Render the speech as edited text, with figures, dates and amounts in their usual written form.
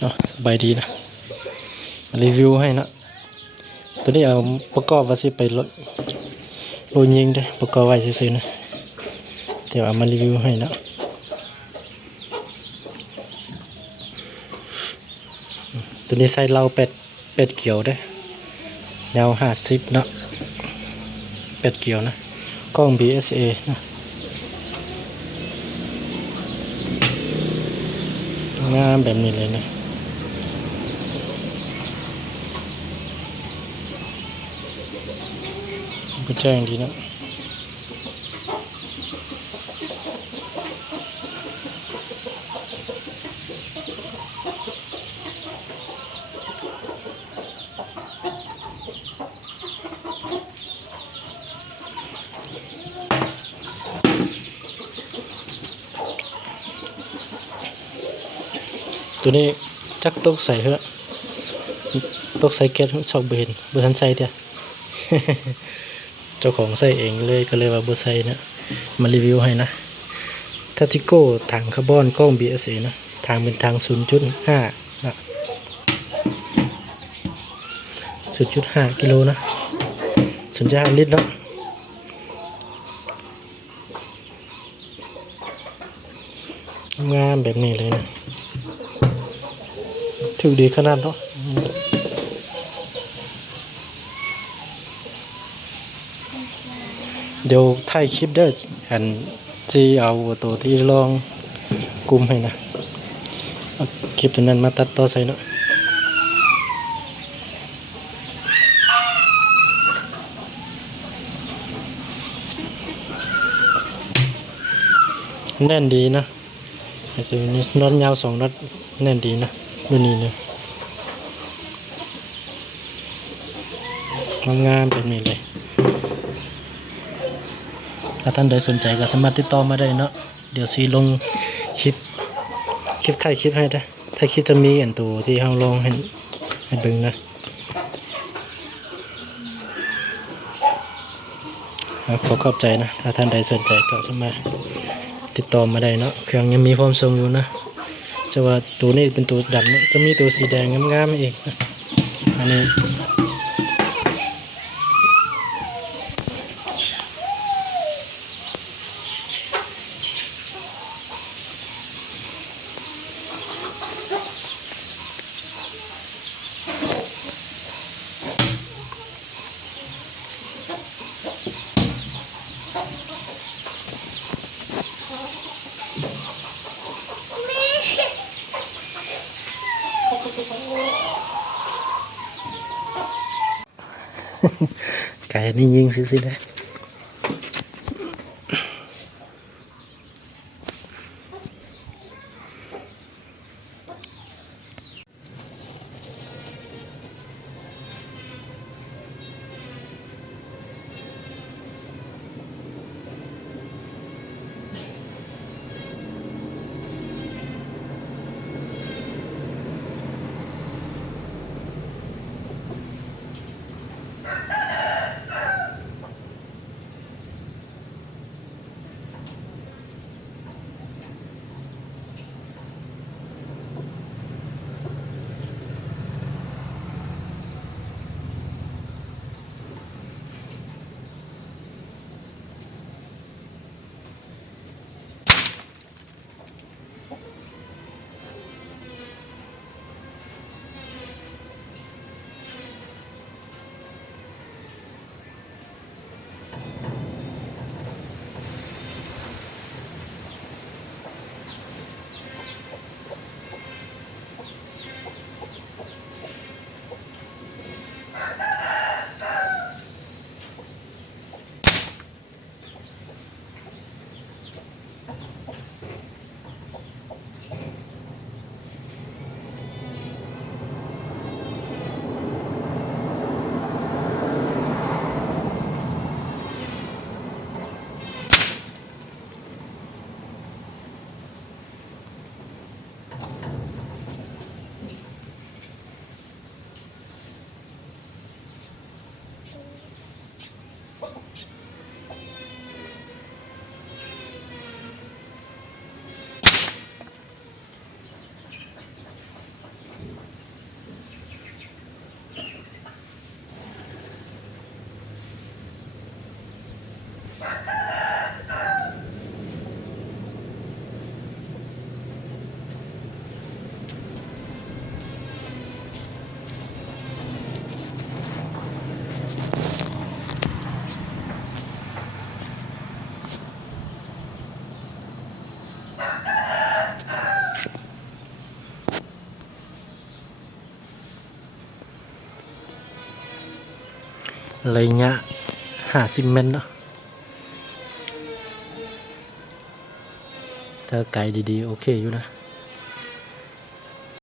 เนาะสบายดีนะมารีวิวให้นะตัวนี้เอาประกอบว่าสิไปโรยยิงได้ประกอบไว้ซื่อๆนะเดี๋ยวเอามารีวิวให้นะตัวนี้ใส่เหล้าเป็ดเกี่ยวได้ยาว50เนาะเป็ดเกี่ยวนะกล้อง BSA นะงามแบบนี้เลยนะก็แจ้งดีนะตัวนี้จักตกใส่เหอะตกใส่แก๊สชอบเบนบ่ทันใส่เด้อ เจ้าของใส่เองเลยก็เลยว่าบ่ใส่นะมารีวิวให้นะทัติโก้ถังคาร์บอนกล้อง BSA นะทางเป็นทาง 0.5 นะ 0.5 กิโลนะ0.5 ลิตรเนาะงามแบบนี้เลยนะถือดีขนาดเนาะเดี๋ยวถ่ายคลิปได้อันจีเอาตัวที่ลองกลุ่มให้นะเอาคลิปตัวนั้นมาตัดต่อใส่เนาะแน่นดีนะไอ้ตัวนี้น็อตยาว2น็อตแน่นดีนะรุ่นนี้เนี่ยงามแบบนี้เลยถ้าท่านใดสนใจก็สามารถติดต่อมาได้เนาะเดี๋ยวซีลงคลิปถ่ายคลิปให้ได้ถ้าคลิปจะมีอันตัวที่เราลองให้เบิ่งนะขอขอบใจนะถ้าท่านใดสนใจก็สามารถติดต่อมาได้เนาะเครื่องยังมีพร้อมส่งอยู่นะจะว่าตัวนี้เป็นตัวดำเนี่ยจะมีตัวสีแดงงามๆอีกนะอันนี้ไก่นี่ยิงซิๆได้ ระยะ50 เมตรเนาะถ้าไกลดีๆโอเคอยู่นะ